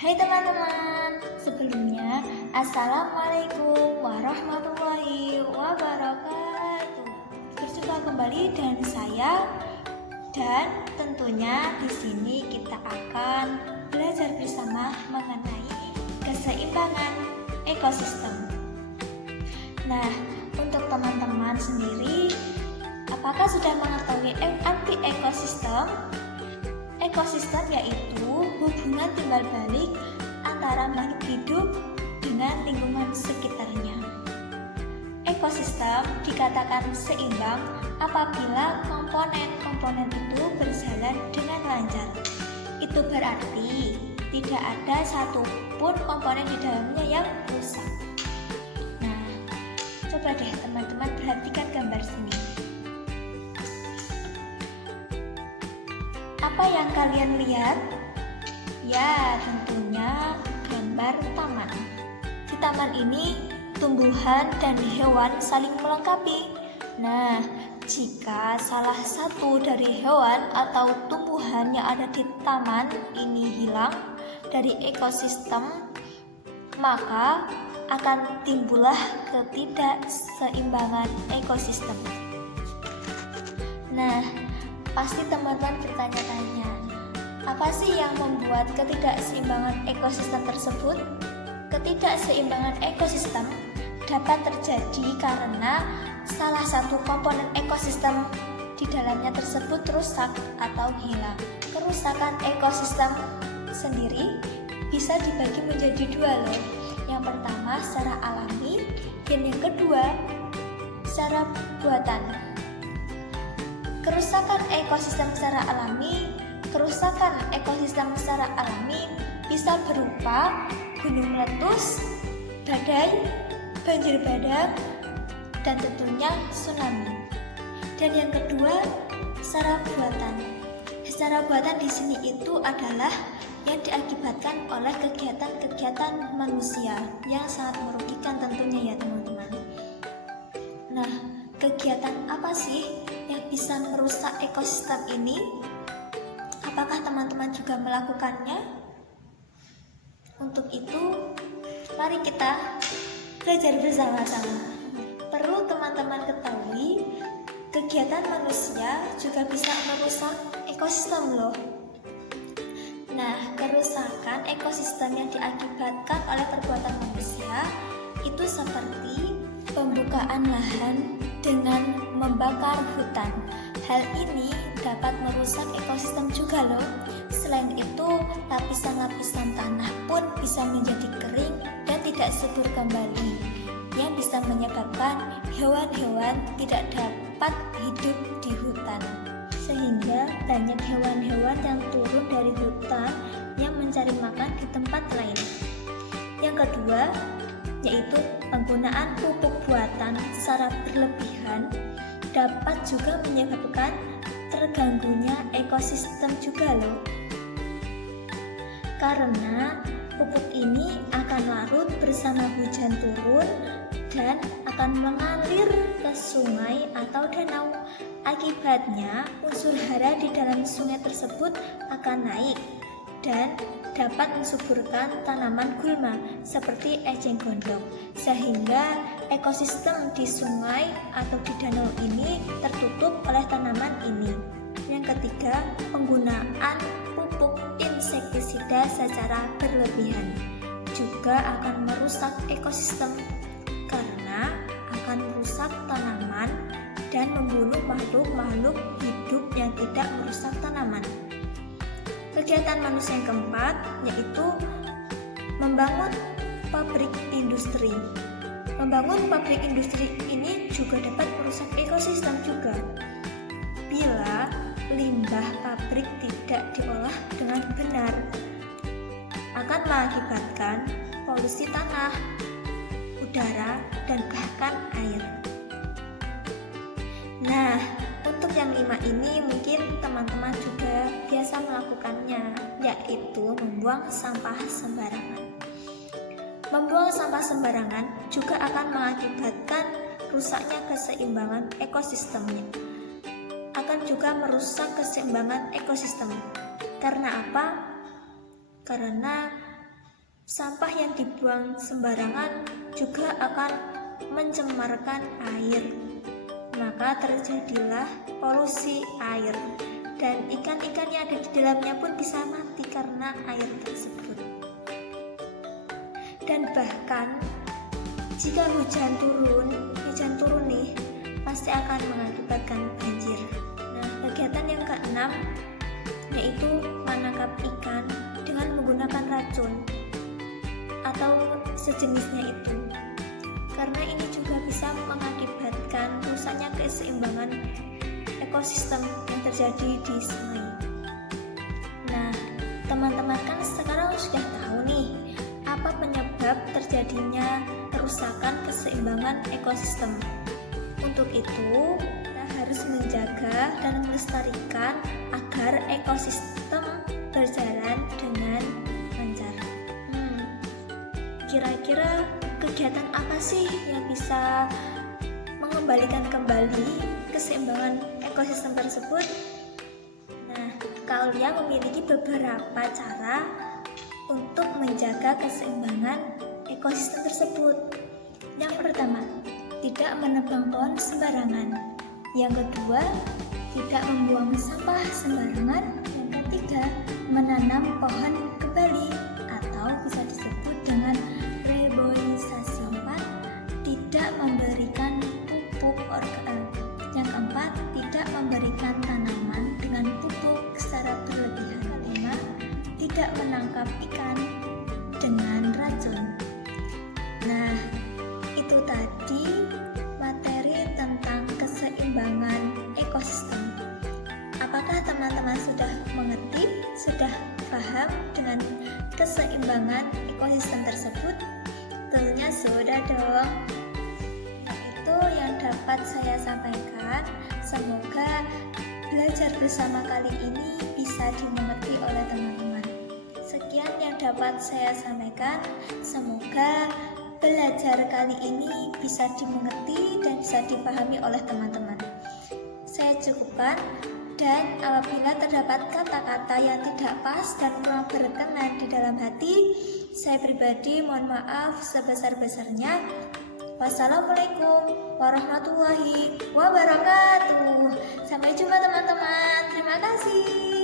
Hai teman-teman, sebelumnya Assalamualaikum warahmatullahi wabarakatuh. Berjumpa kembali dengan saya, dan tentunya di sini kita akan belajar bersama mengenai keseimbangan ekosistem. Nah, untuk teman-teman sendiri, apakah sudah mengetahui arti ekosistem? Ekosistem yaitu hubungan timbal balik antara makhluk hidup dengan lingkungan sekitarnya. Ekosistem dikatakan seimbang apabila komponen-komponen itu berjalan dengan lancar. Itu berarti tidak ada satupun komponen di dalamnya yang rusak. Nah, coba deh teman-teman perhatikan gambar sini. Apa yang kalian lihat? Ya, tentunya gambar taman. Di taman ini tumbuhan dan hewan saling melengkapi. Nah, jika salah satu dari hewan atau tumbuhan yang ada di taman ini hilang dari ekosistem, maka akan timbullah ketidakseimbangan ekosistem. Nah, pasti teman-teman bertanya-tanya, apa sih yang membuat ketidakseimbangan ekosistem tersebut? Ketidakseimbangan ekosistem dapat terjadi karena salah satu komponen ekosistem di dalamnya tersebut rusak atau hilang. Kerusakan ekosistem sendiri bisa dibagi menjadi dua loh. Yang pertama secara alami, dan yang kedua secara buatan. Kerusakan ekosistem secara alami bisa berupa gunung meletus, badai, banjir bandang, dan tentunya tsunami. Dan yang kedua, secara buatan. Secara buatan di sini itu adalah yang diakibatkan oleh kegiatan-kegiatan manusia yang sangat merugikan tentunya ya teman-teman. Nah, kegiatan apa sih yang bisa merusak ekosistem ini? Apakah teman-teman juga melakukannya? Untuk itu, mari kita belajar bersama-sama. Perlu teman-teman ketahui, kegiatan manusia juga bisa merusak ekosistem loh. Nah, kerusakan ekosistem yang diakibatkan oleh perbuatan manusia itu seperti pembukaan lahan dengan membakar hutan. Hal ini dapat merusak ekosistem juga loh. Selain itu, lapisan-lapisan tanah pun bisa menjadi kering dan tidak subur kembali, yang bisa menyebabkan hewan-hewan tidak dapat hidup di hutan, sehingga banyak hewan-hewan yang turun dari hutan yang mencari makan di tempat lain. Yang kedua, yaitu penggunaan pupuk buatan secara berlebihan dapat juga menyebabkan terganggunya ekosistem juga loh. Karena pupuk ini akan larut bersama hujan turun dan akan mengalir ke sungai atau danau. Akibatnya unsur hara di dalam sungai tersebut akan naik dan dapat mensuburkan tanaman gulma seperti eceng gondok, sehingga ekosistem di sungai atau di danau ini tertutup oleh tanaman ini. Yang ketiga, penggunaan pupuk insektisida secara berlebihan juga akan merusak ekosistem karena akan merusak tanaman dan membunuh makhluk-makhluk hidup yang tidak merusak tanaman. Kegiatan manusia yang keempat yaitu membangun pabrik industri. Membangun pabrik industri ini juga dapat merusak ekosistem juga. Bila limbah pabrik tidak diolah dengan benar, akan mengakibatkan polusi tanah, udara, dan bahkan air. Nah, untuk yang 5 ini mungkin teman-teman juga biasa melakukannya, yaitu membuang sampah sembarangan. Membuang sampah sembarangan juga akan mengakibatkan rusaknya keseimbangan ekosistemnya. Akan juga merusak keseimbangan ekosistem. Karena apa? Karena Sampah yang dibuang sembarangan juga akan mencemarkan air. Maka terjadilah polusi air dan ikan-ikan yang ada di dalamnya pun bisa mati karena air tersebut. Dan bahkan jika hujan turun nih pasti akan mengakibatkan banjir. Nah, kegiatan yang keenam yaitu menangkap ikan dengan menggunakan racun atau sejenisnya itu. Karena ini juga bisa mengakibatkan rusaknya keseimbangan ekosistem yang terjadi di sungai. Nah, teman-teman kan sekarang sudah tahu nih apa penyebab terjadinya kerusakan keseimbangan ekosistem. Untuk itu, kita harus menjaga dan melestarikan agar ekosistem berjalan dengan lancar. Kira-kira kegiatan apa sih yang bisa mengembalikan kembali keseimbangan ekosistem tersebut? Nah, kalian memiliki beberapa cara untuk menjaga keseimbangan ekosistem tersebut. Yang pertama, tidak menebang pohon sembarangan. Yang kedua, tidak membuang sampah sembarangan. Yang ketiga, menanam pohon kembali atau bisa disebut dengan reboisasi. Keempat, tidak memberikan pupuk organik. Yang keempat, tidak memberikan tanaman dengan pupuk secara berlebihan. Kelima, tidak menangkap ikan dengan racun. Nah, itu tadi materi tentang keseimbangan ekosistem. Apakah teman-teman sudah mengerti, sudah paham dengan keseimbangan ekosistem tersebut? Tentunya sudah dong. Itu yang dapat saya sampaikan. Semoga belajar bersama kali ini bisa dimengerti oleh teman-teman. Sekian yang dapat saya sampaikan. Semoga belajar kali ini bisa dimengerti dan bisa dipahami oleh teman-teman. Saya cukupkan, dan apabila terdapat kata-kata yang tidak pas dan kurang berkenan di dalam hati, saya pribadi mohon maaf sebesar-besarnya. Wassalamualaikum warahmatullahi wabarakatuh. Sampai jumpa teman-teman. Terima kasih.